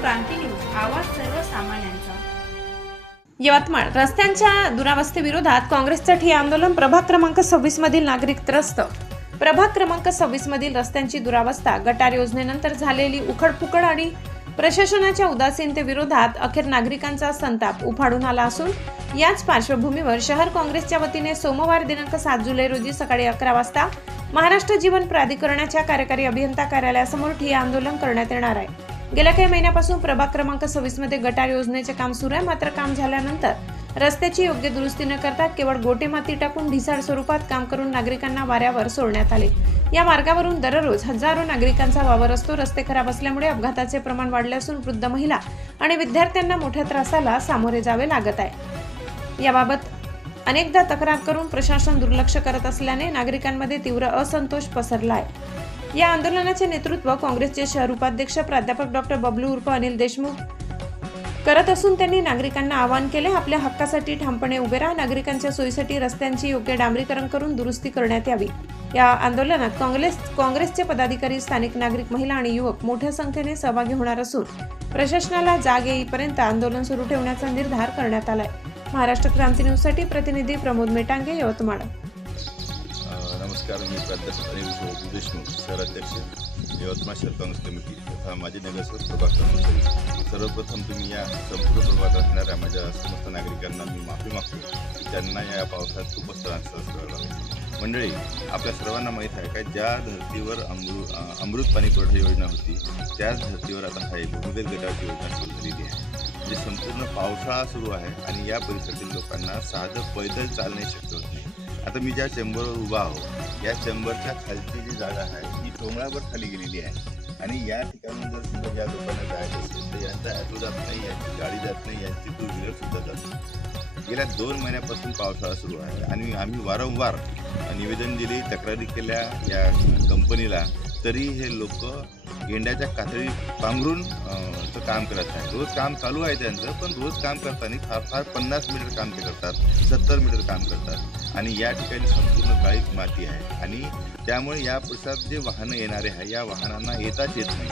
क्रांती news आवाज सर्वसामान्यांचा. यवतमाळ रस्त्यांच्या दुरावस्थेविरोधात काँग्रेसचं ठिय्या आंदोलन प्रभाग क्रमांक सव्वीस मधील नागरिक त्रस्त. प्रभाग क्रमांक सव्वीस मधील रस्त्यांची दुरावस्था गटार योजनेनंतर झालेली उखडपुकड आणि प्रशासनाच्या उदासीनतेविरोधात अखेर नागरिकांचा संताप उफाडून आला असून याच पार्श्वभूमीवर शहर काँग्रेसच्या वतीने सोमवार दिनांक सात जुलै रोजी सकाळी अकरा वाजता महाराष्ट्र जीवन प्राधिकरणाच्या कार्यकारी अभियंता कार्यालयासमोर ठिय्या आंदोलन करण्यात येणार आहे. गेल्या काही महिन्यापासून प्रभाग क्रमांक सव्वीसमध्ये गटार योजनेचे काम सुरू आहे. मात्र काम झाल्यानंतर रस्त्याची योग्य दुरुस्ती न करता केवळ गोटे माती टाकून ढिसाळ स्वरूपात काम करून नागरिकांना वाऱ्यावर सोडण्यात आले. या मार्गावरून दररोज हजारो नागरिकांचा वावर असतो. रस्ते खराब असल्यामुळे अपघाताचे प्रमाण वाढले असून वृद्ध महिला आणि विद्यार्थ्यांना मोठ्या त्रासाला सामोरे जावे लागत आहे. याबाबत अनेकदा तक्रार करून प्रशासन दुर्लक्ष करत असल्याने नागरिकांमध्ये तीव्र असंतोष पसरला आहे. या आंदोलनाचे नेतृत्व काँग्रेसचे शहर उपाध्यक्ष प्राध्यापक डॉक्टर बबलू उर्फ अनिल देशमुख करत असून त्यांनी नागरिकांना आवाहन केले आपल्या हक्कासाठी ठामपणे उभे राहा नागरिकांच्या सोयीसाठी रस्त्यांची योग्य डांबरीकरण करून दुरुस्ती करण्यात यावी. या आंदोलनात काँग्रेस काँग्रेसचे पदाधिकारी स्थानिक नागरिक महिला आणि युवक मोठ्या संख्येने सहभागी होणार असून प्रशासनाला जाग येईपर्यंत आंदोलन सुरू ठेवण्याचा निर्धार करण्यात आलाय. महाराष्ट्र क्रांती न्यूजसाठी प्रतिनिधी प्रमोद मेटांगे यवतमाळ. नमस्कार मी प्राध्यापक अनिल भाऊ देशमुख शहराध्यक्ष यवतमाळ शहर काँग्रेस कमिटी तथा माजी नगरसेवक प्रभाग क्रमांक सर्वप्रथम तुम्ही या संपूर्ण प्रभागात असणाऱ्या माझ्या समस्त नागरिकांना मी माफी मागतो की त्यांना या पावसात खूपच त्रास करावा मंडळी आपल्या सर्वांना माहीत आहे का ज्या धर्तीवर अमृ अमृत पाणी पुरवठा योजना होती त्याच धर्तीवर आता हा एक भूमिगत गटाची योजना सुरू झालेली आहे म्हणजे संपूर्ण पावसाळा सुरू आहे आणि या परिसरातील लोकांना साधं पैदल चालणे शक्य होत आता मी ज्या चेंबरवर उभा आहो या चेंबरच्या खालची जी जागा आहे ती डोंगरावर खाली गेलेली आहे. आणि या ठिकाणी जर सुद्धा ज्या लोकांना जायचं असेल तर यांचा ॲटो जात नाही यांची गाडी जात नाही यांची टू व्हीलर सुद्धा जात नाही. गेल्या दोन महिन्यापासून पावसाळा सुरू आहे आणि आम्ही वारंवार निवेदन दिली तक्रारी केल्या या कंपनीला तरी हे लोक गेंड्याच्या कातळी पांघरून काम करत आहे रोज काम चालू आहे त्यांचं पण रोज काम करताना फार फार पन्नास मीटर काम ते करतात सत्तर मीटर काम करतात. आणि या ठिकाणी संपूर्ण काळीच माती आहे. आणि त्यामुळे या परिसरात जे वाहनं येणारे आहे या वाहनांना येताच येत नाही.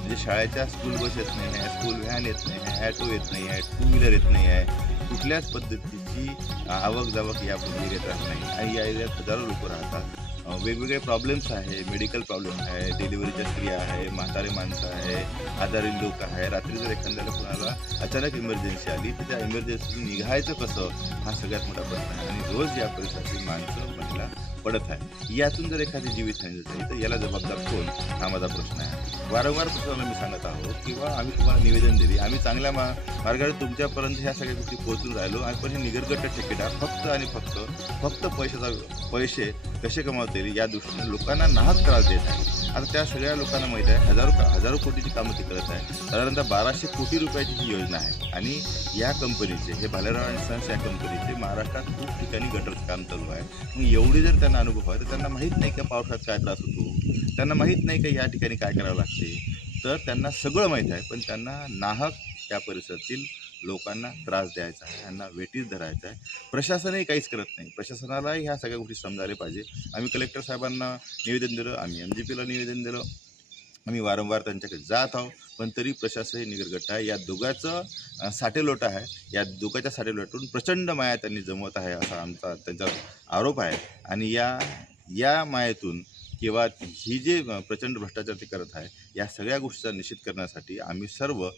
म्हणजे शाळेच्या स्कूल बस येत नाही आहे स्कूल व्हॅन येत नाही आहे ॲटो येत नाही आहे टू व्हीलर येत नाही आहे कुठल्याच पद्धतीची आवक जावक या एरियात राहत नाही. आणि या एरियात हजारो लोक राहतात. वेगवेगळे प्रॉब्लेम्स आहे. मेडिकल प्रॉब्लेम आहे डिलिव्हरीच्या स्त्रिया आहे म्हातारे माणसं आहे आजारी लोक आहे. रात्री जर एखाद्याला कोणाला अचानक इमर्जन्सी आली तर त्या इमर्जन्सी निघायचं कसं? हा सगळ्यात मोठा प्रश्न आहे. आणि रोज या परिसरातील माणसं महिला पडत आहे. यातून जर एखादी जीवितहानी झाली तर याला जबाबदार कोण? हा माझा प्रश्न आहे. वारंवार प्रश्नाला मी सांगत आहोत किंवा आम्ही तुम्हाला निवेदन दिली आम्ही चांगल्या मा मार्गाने तुमच्यापर्यंत ह्या सगळ्या गोष्टी पोहोचून राहिलो आणि पण हे निगरगट्ट ठेकेदार फक्त आणि फक्त फक्त पैशाचा पैसे कसे कमावता येईल या दृष्टीने लोकांना नाहक त्रास देत आहे आता त्या सगळ्या लोकांना माहीत आहे हजारो हजारो कोटीची कामं ते करत आहे. साधारणतः बाराशे कोटी रुपयाची ही योजना आहे. आणि या कंपनीचे हे भालेराव अँड सन्स या कंपनीचे महाराष्ट्रात खूप ठिकाणी गटरचं काम चालू आहे. मग एवढे जर त्यांना अनुभव आहे तर त्यांना माहीत नाही का पावसात काय त्रास होतो? त्यांना माहीत नाही का या ठिकाणी काय करावं लागते? तर त्यांना सगळं माहीत आहे पण त्यांना नाहक त्या परिसरातील लोकांना त्रास द्यायचा आहे यांना वेटीस धरायचा आहे. प्रशासनही काहीच करत नाही. प्रशासनालाही ह्या सगळ्या गोष्टी समजायला पाहिजे. आम्ही कलेक्टर साहेबांना निवेदन दिलं आम्ही एम जी पीला निवेदन दिलं. आम्ही वारंवार त्यांच्याकडे जात आहोत पण तरी प्रशासन हे निगरगट्ट आहे. या दोघाचं साठेलोट आहे. या दोघाच्या साठेलोटून प्रचंड माया त्यांनी जमवत आहे असा आमचा त्यांचा आरोप आहे. आणि या या मायेतून किंवा ही जे प्रचंड भ्रष्टाचार ते करत आहे या सगळ्या गोष्टीचा निषेध करण्यासाठी आम्ही सर्व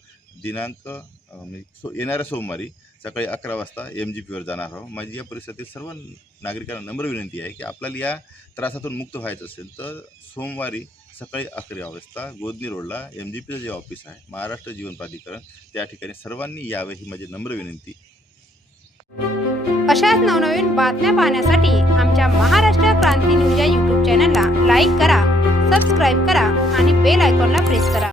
दिनांक म्हणजे सो येणाऱ्या सोमवारी सकाळी अकरा वाजता एम जी पीवर जाणार आहोत. माझी या परिसरातील सर्व नागरिकांना नम्र विनंती आहे की आपल्याला या त्रासातून मुक्त व्हायचं असेल तर सोमवारी सकाळी अकरा वाजता गोदनी रोडला एम जी पीचं जे ऑफिस आहे महाराष्ट्र जीवन प्राधिकरण त्या ठिकाणी सर्वांनी यावे ही माझी नम्र विनंती. अशाच नवनवीन बातम्या पाहण्यासाठी आमच्या महाराष्ट्र क्रांती न्यूज या यूट्यूब चॅनलला लाईक करा सबस्क्राईब करा आणि बेल आयकॉनला प्रेस करा.